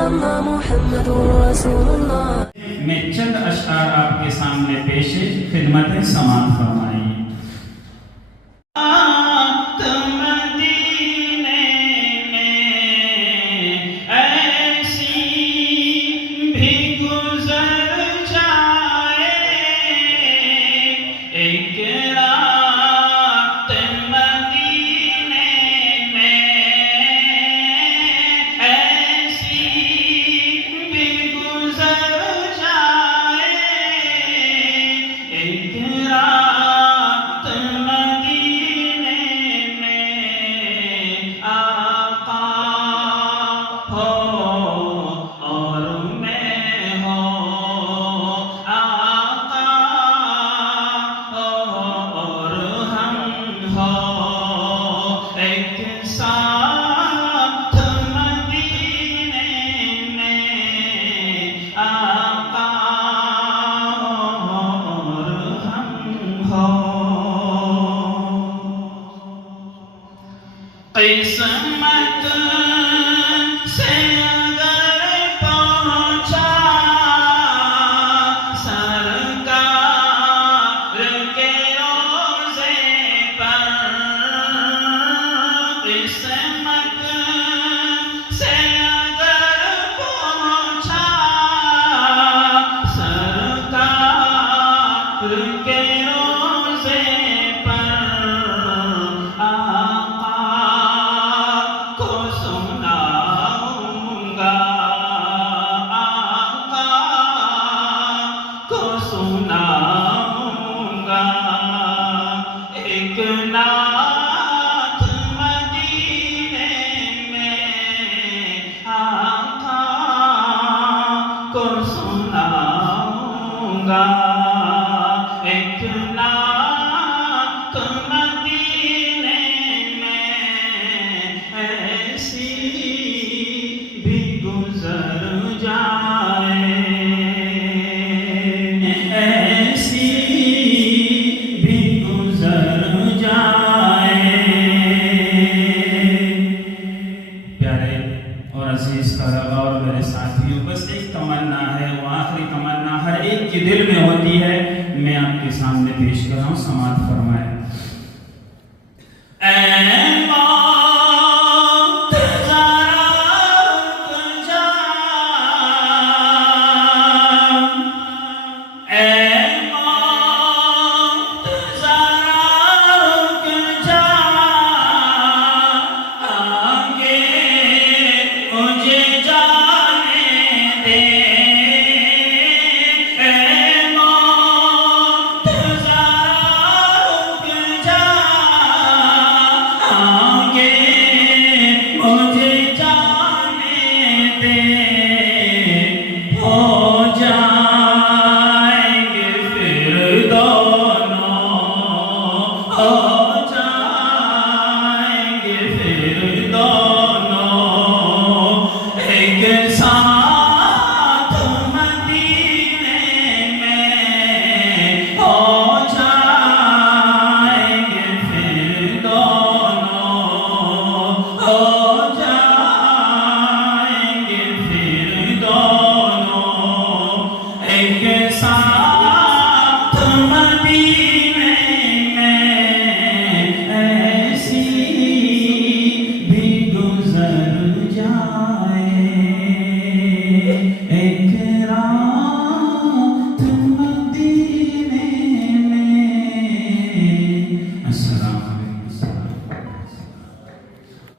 اللہ محمد رسول اللہ۔ میں چند اشعار آپ کے سامنے پیش خدمت سماعت فرمائی۔ قسمت سے اگر پہنچا سرکار کے روزے پر، قسمت سے اگر پہنچا سرکار کے روزے پر، ایک نعت مدینے میں آقا کو سناؤں گا، ایک نعت مدینے میں ایسی بھی گزر جائے، اور میرے ساتھیوں، بس ایک تمنا ہے، وہ آخری تمنا ہر ایک کے دل میں ہوتی ہے، میں آپ کے سامنے پیش کر رہا ہوں، سماعت فرمائیں۔